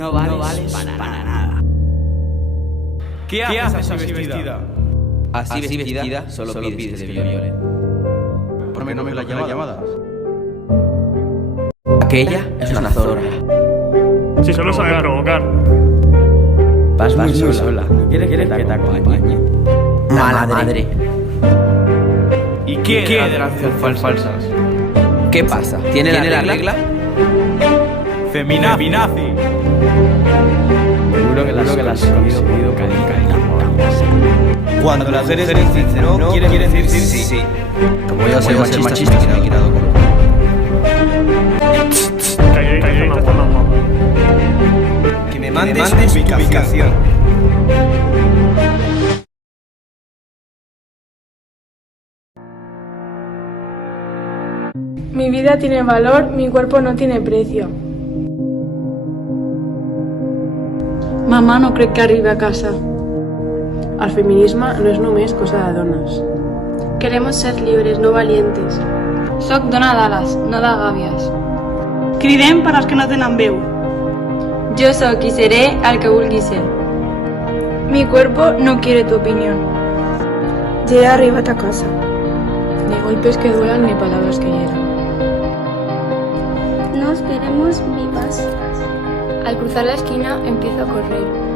No vales para nada. ¿Qué haces así vestida? Así vestida solo pides que te violen. ¿Por qué no me las llamadas? Aquella es una zorra. Si solo sabe provocar. Vas muy sola. ¿Quieres que te acompañe? Mala madre. ¿Y qué de las falsas? ¿Qué pasa? ¿Tiene la regla? Feminazi. Seguro que las has conseguido Cuando las eres sincero, no quiere decir sí. Como yo soy machista, me he quedado con... Calladita está más guapa. Que me mandes tu ubicación. Mi vida tiene valor, mi cuerpo no tiene precio. Mamà no crec que arribi a casa. El feminisme no és només cosa de dones. Queremos ser libres, no valientes. Soc dona d'ales, no de gàbies. Cridem per als que no tenen veu. Jo sóc i seré el que vulgui ser. Mi cuerpo no quiere tu opinión. Ja he arribat a casa. Ni golpes que duelan ni palabras que hieran. Nos queremos vivas. Al cruzar la esquina empiezo a correr.